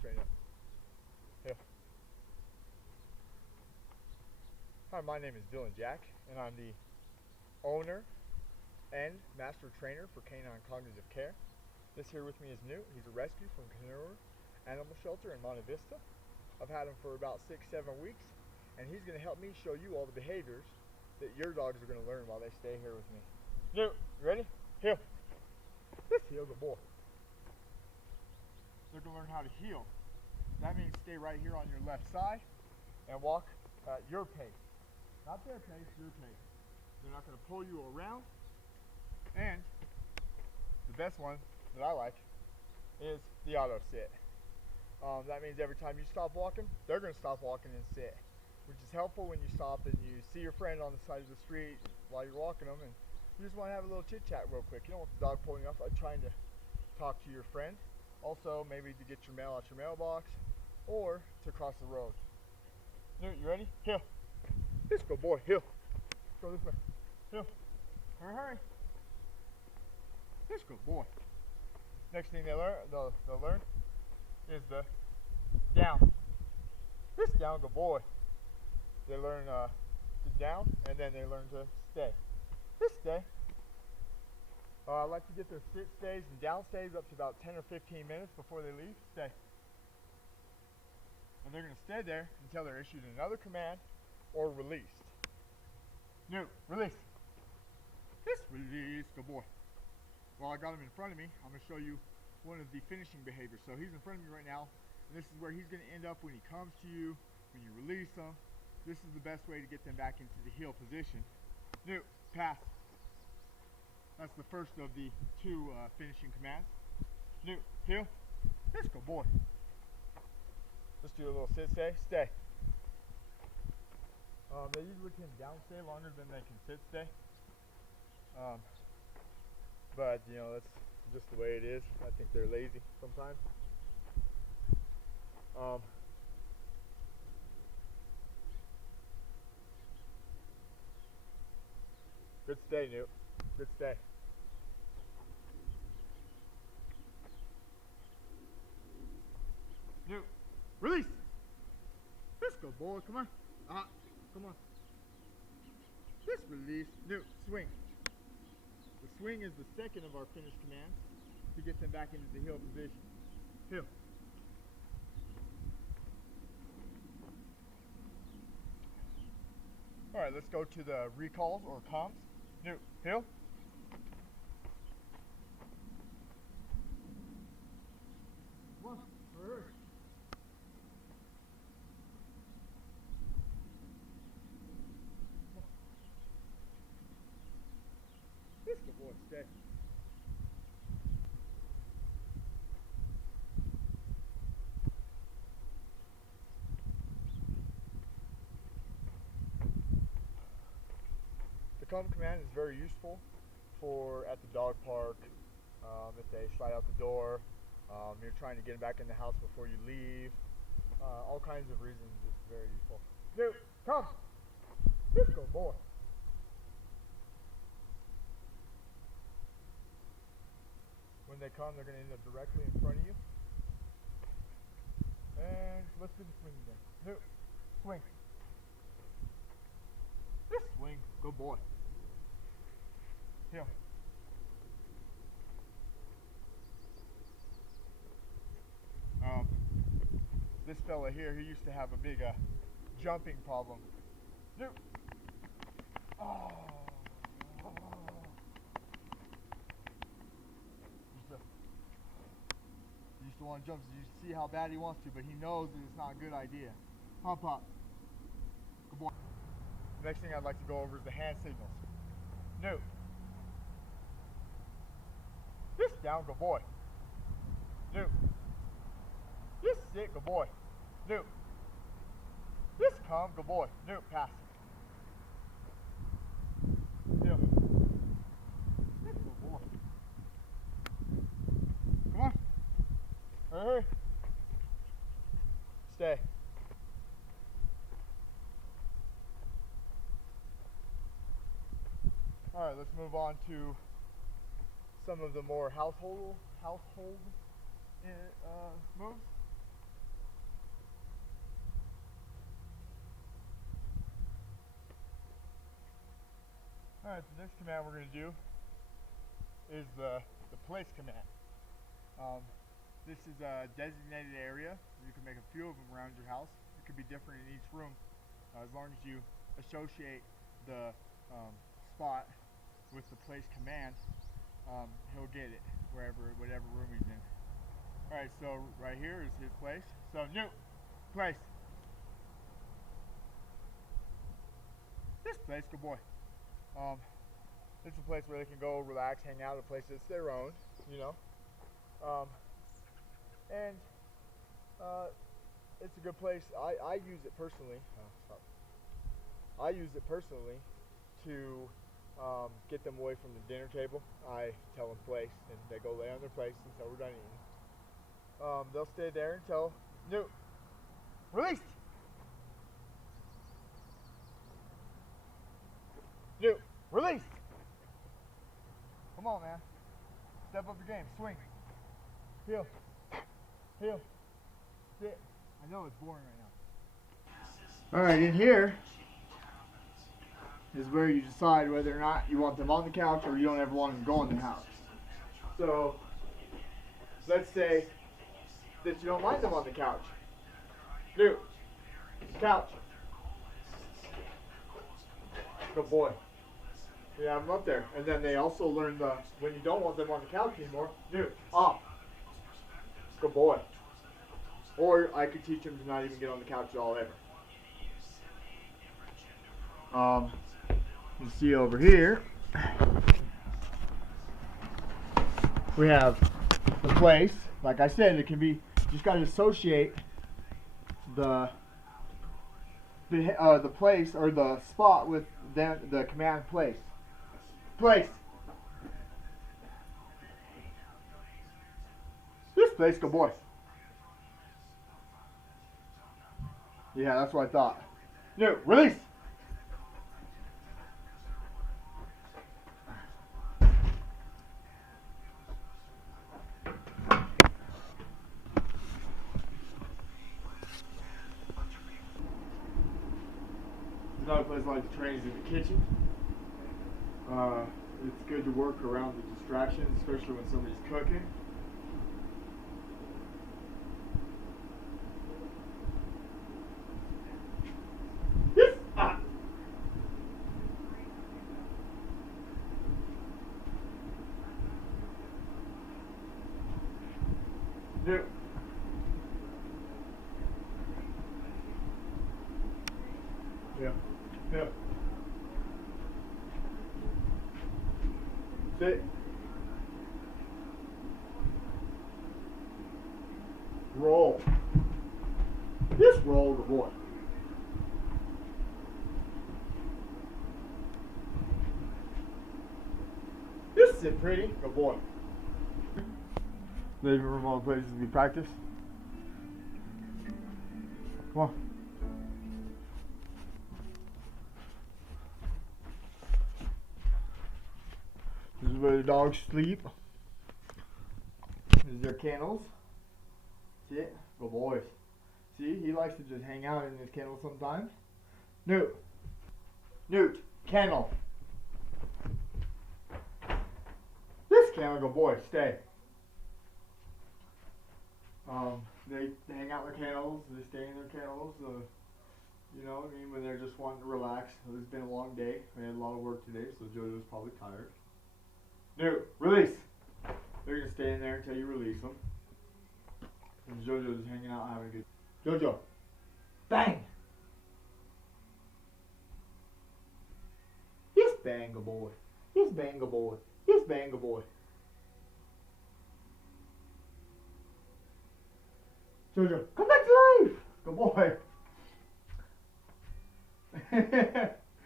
straighten up. Heel. Hi, my name is Dylan Jack, and I'm the owner and master trainer for Canine Cognitive Care. This here with me is Newt. He's a rescue from Canine Animal Shelter in Monte Vista. I've had him for about 6-7 weeks, and he's going to help me show you all the behaviors that your dogs are going to learn while they stay here with me. Newt, you ready? Heel. This heel's a boy. They're going to learn how to heel. That means stay right here on your left side and walk at your pace. Not their pace, your pace. They're not going to pull you around. And the best one that I like is the auto sit. That means every time you stop walking, they're going to stop walking and sit, which is helpful when you stop and you see your friend on the side of the street while you're walking them, and you just want to have a little chit chat real quick. You don't want the dog pulling up, trying to talk to your friend. Also, maybe to get your mail out your mailbox or to cross the road. Newt, you ready? Heel. Let's go, boy. Heel. Go this way. Heel. Hurry, hurry. Let's go, boy. Next thing they'll learn is the down. This down, go, boy. They learn to down, and then they learn to stay. This stay. I like to get their sit stays and down stays up to about 10 or 15 minutes before they leave. Stay. And they're going to stay there until they're issued another command or released. Newt, release. This release, good boy. Well, I got him in front of me. I'm going to show you one of the finishing behaviors. So he's in front of me right now, and this is where he's going to end up when he comes to you, when you release him. This is the best way to get them back into the heel position. Newt, pass. That's the first of the two finishing commands. Newt, heel. Let's go, boy. Let's do a little sit stay. Stay. They usually can down stay longer than they can sit stay. But you know, that's just the way it is. I think they're lazy sometimes. Good stay, Newt. Good stay. Newt, release. Let's go, boy. Come on. Come on. Just release. Newt, swing. The swing is the second of our finished commands to get them back into the heel position. Heel. All right, let's go to the recalls or comms. Newt, heel. Come on, hurry. Let's go, boy, stay. The come command is very useful for at the dog park, if they slide out the door, you're trying to get them back in the house before you leave, all kinds of reasons it's very useful. Newt, come! Let's go, boy. When they come, they're going to end up directly in front of you. And let's do the swing again. Newt, swing. This swing, good boy. Heel. This fella here, he used to have a big jumping problem. Newt. Oh. He used to want to jump, so you see how bad he wants to, but he knows that it's not a good idea. Pop, pop. Good boy. The next thing I'd like to go over is the hand signals. Newt. This down, good boy. Newt. This sit, good boy. Newt. This come, good boy. Newt, pass. Heel. This good boy. Come on. Hurry. Stay. Alright, let's move on to some of the more household moves. Alright, the next command we're going to do is the place command. This is a designated area. You can make a few of them around your house. It could be different in each room, as long as you associate the spot with the place command. He'll get it whatever room he's in. Alright, so right here is his place. So Newt, place. This place, good boy. It's a place where they can go relax, hang out, a place that's their own, you know. And it's a good place. I use it personally. I use it personally to get them away from the dinner table. I tell them place, and they go lay on their place until we're done eating. They'll stay there until Newt, release. Newt, release. Come on, man. Step up your game. Swing. Heel. Heel. Sit. I know it's boring right now. Alright, in here is where you decide whether or not you want them on the couch or you don't ever want them to go in the house. So, let's say that you don't like them on the couch. Newt, couch. Good boy. You have them up there. And then they also learn when you don't want them on the couch anymore, Newt, off. Good boy. Or I could teach them to not even get on the couch at all ever. You see over here, we have the place. Like I said, it can be, just got to associate the place or the spot with the command place. Place. This place, good boy. Yeah, that's what I thought. No, release. Another place I like to train is in the kitchen. It's good to work around the distractions, especially when somebody's cooking. Yes! Ah! No. Yeah. Yeah. Sit. Roll. Just roll the boy. Just sit pretty. Good boy. Living room, all the places we practice. Come on. This is where the dogs sleep. This is their kennels. Sit. Good boys. See, he likes to just hang out in his kennel sometimes. Newt. Newt. Kennel. This kennel, good boy. Stay. They hang out in their kennels. They stay in their kennels. You know, I mean, when they're just wanting to relax. It's been a long day. We had a lot of work today, so JoJo's probably tired. Newt, release. They're gonna stay in there until you release them. And JoJo's hanging out having a good. JoJo, bang. Yes, bang a boy. Yes, bang a boy. Yes, bang a boy. JoJo, come back to life. Good boy.